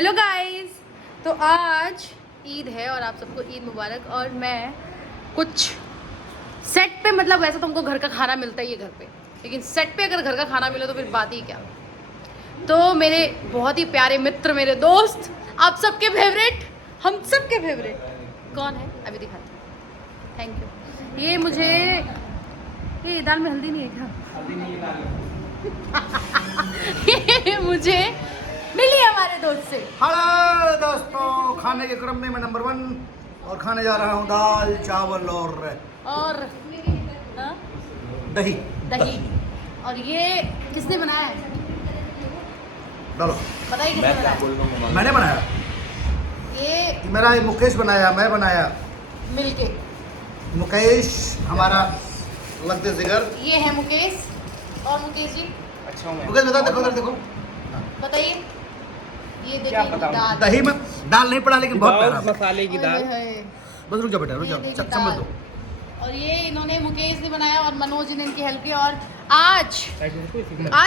Hello guys, तो आज ईद है और आप सबको ईद मुबारक। और मैं कुछ सेट पे, मतलब वैसे तो हमको घर का खाना मिलता ही है घर पे, लेकिन सेट पे अगर घर का खाना मिले तो फिर बात ही क्या। तो मेरे बहुत ही प्यारे मित्र, मेरे दोस्त, आप सबके फेवरेट, हम सबके फेवरेट कौन है अभी दिखाते हैं। Thank you. ये मुझे, ये दाल में हल्दी नहीं है क्या? ये मुझे मिली हमारे दोस्त से। हेलो दोस्तों, खाने के क्रम में मैं नंबर 1 और खाने जा रहा हूँ दाल चावल और हाँ? दही। दही। और ये किसने बनाया है? डालो। बताइए किसने बनाया? मैंने बनाया। ये मेरा ये मुकेश बनाया, मैं बनाया। मिलके। मुकेश हमारा लगते जिगर। ये है मुकेश। और मुकेश जी मुकेश बता, देखो उधर देखो, बताइए। ये देखिए दाल। दही में दाल नहीं पड़ा लेकिन बहुत प्यारा। मसाले की दाल। बस रुक जाओ बेटा, रुक ये जाओ, देखिए समझ दाल। दो। और ये इन्होंने, मुकेश ने बनाया और मनोज ने इनकी हेल्प की। और आज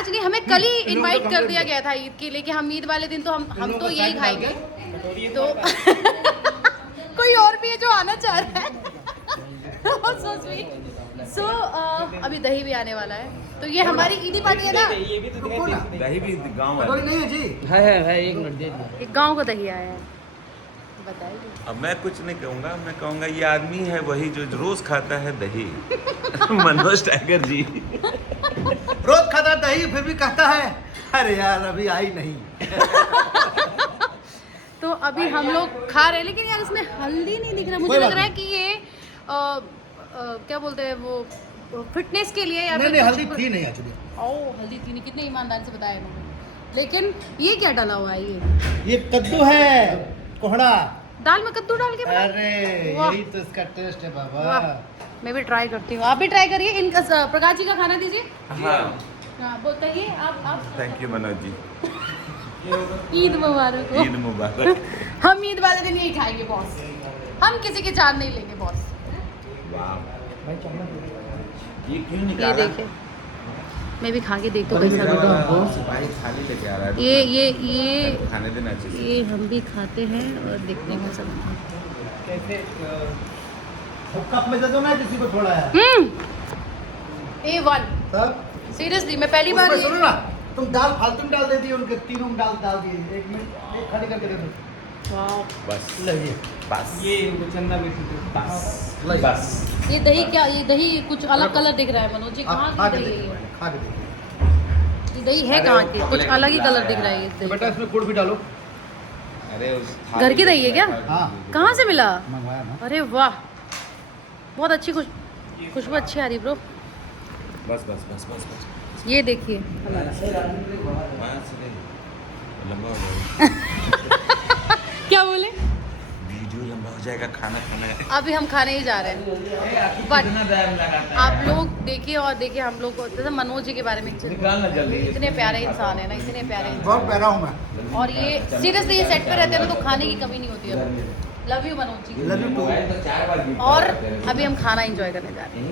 नहीं, हमें कल ही इनवाइट कर दिया गया था ईद के लिए कि हम ईद वाले दिन तो हम तो यही खाएंगे। तो कोई और भी है जो आना चाह रहा है। So sweet. सो अभी दही भी आने वाला है, तो ये हमारी ईदी पार्टी है ना। ये भी तो दही भी गाँव कटोरी नहीं है जी। है 1 मिनट दे दीजिए। एक गांव को दही आया है, बताइए। अब मैं कुछ नहीं कहूँगा, मैं कहूँगा ये आदमी है वही जो रोज खाता है दही। मनोज टाइगर जी। रोज खाता दही फिर भी कहता है अरे यार अभी आई नहीं। तो अभी हम लोग खा रहे हैं, लेकिन यार इसमें हल्दी नहीं दिख रहा। मुझे कोई लग बात रहा है कि ये क्या बोलते हैं वो, फिटनेस के लिए या नहीं फिर नहीं, कुछ- हल्दी थी नहीं एक्चुअली। ओह, हल्दी थी नहीं, कितने ईमानदार से बताया इन्होंने। लेकिन ये क्या डाला हुआ है? ये कद्दू है, कोहड़ा। दाल में कद्दू डाल के बनाया? अरे वाह। यही तो इसका टेस्ट है बाबा। वाह, मैं भी ट्राई करती हूँ, आप भी ट्राई करिए। इनका प्रकाश जी का खाना दीजिए। हाँ, हाँ, वो कहिए आप। थैंक यू मनोज जी। ईद मुबारक हो। ईद मुबारक। हम ईद वाले दिन यही खाएंगे बॉस, हम किसी की जान नहीं लेंगे बॉस। ये क्यों ये निकाला? देखिए, मैं भी खा के देखता हूँ कैसा लगा। सिपाही थाली लेके आ रहा है। ये खाने देना अच्छे से। ये हम भी खाते हैं और देखते हैं कैसा कप में दे दो ना किसी को थोड़ा है। A1 तब सीरियसली, मैं पहली बार सुनो ना, तुम दाल फालतू में डाल देती हो, उनके तीनों में डाल दिए। 1 मिनट एक खाली करके दे दो। वाह। बस लगिए बस। ये इनको चंदा बेटी बस बस। ये दही क्या, ये दही कुछ अलग कलर दिख रहा है मनोज जी, कहाँ खा की के दही है देखो, ये? खा के देखो। ये दही है कहाँ की? कुछ अलग ही कलर दिख रहा है ये तो दही। बेटा इसमें गुड़ भी डालो। अरे उस घर की दही है क्या? हाँ। कहाँ से मिला? मंगवाया ना। अरे वाह, बहुत अच्छी खुशबू अच्छी आ रही ब्रो। बस बस बस बस बस। ये देखिए, वहाँ से नहीं, लंबा हो जाएगा। क्या बोले? वीडियो लंबा हो जाएगा, खाना खाना है। अभी हम खाने ही जा रहे हैं, बट आप लोग देखिए। और देखिए हम लोग को, जैसे मनोज जी के बारे में निकालना जल्दी। इतने प्यारे इंसान है ना, इतने प्यारे बहुत इंसान। प्यारा हूँ मैं। और ये सीरियसली, ये सेट पे रहते हैं ना तो खाने की कमी नहीं होती है। Love you Manoj ji. Love you too. और अभी हम खाना एंजॉय करने जा रहे हैं।